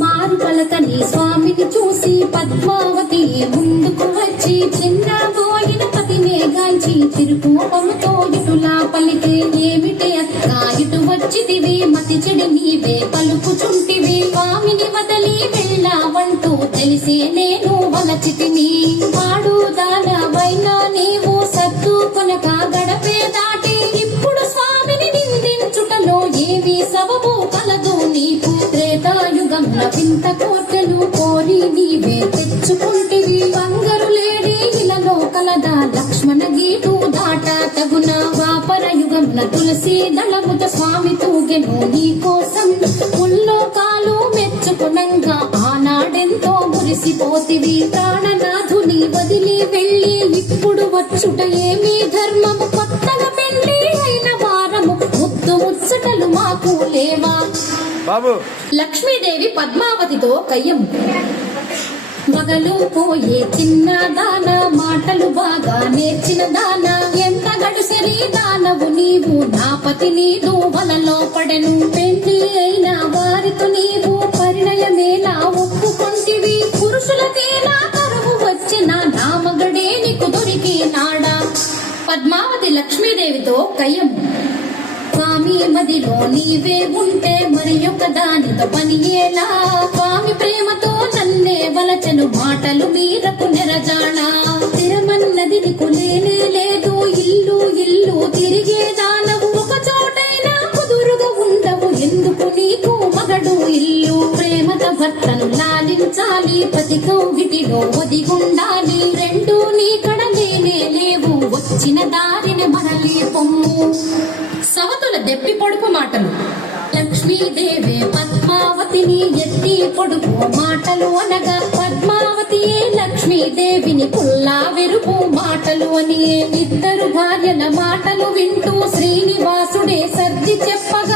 మారు పలకని స్వామిని చూసి పద్మావతి ముందుకు వచ్చి చిన్న పోయిన పతినే గాంచి చిరుకోపముతో ఇటులా పలికే ఏమిటి అక్క ఇటు వచ్చితివి మతి చెడి నీవే పలుకుచుంటివి స్వామిని వదలి వెళ్ళావంటూ తెలిసే నేను వలచితిని వాడు దానవైనా నీవు సత్తు కొనక గడపే దాటి ఇప్పుడు స్వామిని నిందించుటలో ఏవి సబబు కలదు నీకు త్రేతాయుగంల వింత కోర్కెలు కోరి నీవే తెచ్చుకుంటివి బంగారు లేడి ఇలలో కలదా లక్ష్మణ గీటు దాట తగున వాపర యుగంల తులసి దళముత స్వామి తూగెను నీ కోసం ముల్లోకాలు మెచ్చుకునంగా ఆనాడెంతో మురిసిపోతివి ప్రాణనాథుని వదిలి వెళ్ళి ఇప్పుడు వచ్చుట ఏమీ ధర్మము కొత్తగా పెళ్లి అయిన వారము ముద్దు ముచ్చటలు మాకు లేవా బాబు లక్ష్మీదేవి పద్మావతితో కయ్యం మగలు పోయే చిన్న దాన మాటలు బాగా నేర్చిన దాన ఎంత గడుసరి దానవు నీవు నా పతి నీదు వలలో పడెను పెళ్లి అయిన వారితో నీవు పరిణయమేలా ఒప్పుకొంటివి పురుషులకేలా కరువు వచ్చిన నా మగడే నీకు దొరికి నాడా పద్మావతి లక్ష్మీదేవితో కయ్యం స్వామి మదిలో నీవే ఉంటే మరి ఒక దానితో పని ఎలా స్వామి ప్రేమతో నన్నే వలచను మాటలు మీరకు నెరజానా స్థిరమన్నది నీకు లేనే లేదు ఇల్లు ఇల్లు తిరిగే దానవు ఒక చోటైనా కుదురుగా ఉండవు ఎందుకు నీకు మగడు ఇల్లు ప్రేమత భర్తను లాలించాలి పతి కౌగిటిలో ఒదిగుండాలి రెండు నీ కడలేనే లేవు వచ్చిన దారిని మరలి పొమ్ము సవతుల దెప్పి పొడుపు మాటలు లక్ష్మీదేవి పద్మావతిని ఎత్తి పొడుపు మాటలు అనగా పద్మావతియే లక్ష్మీదేవిని పుల్లా వెరుపు మాటలు అని ఇద్దరు భార్యల మాటలు వింటూ శ్రీనివాసుడే సర్ది చెప్పగా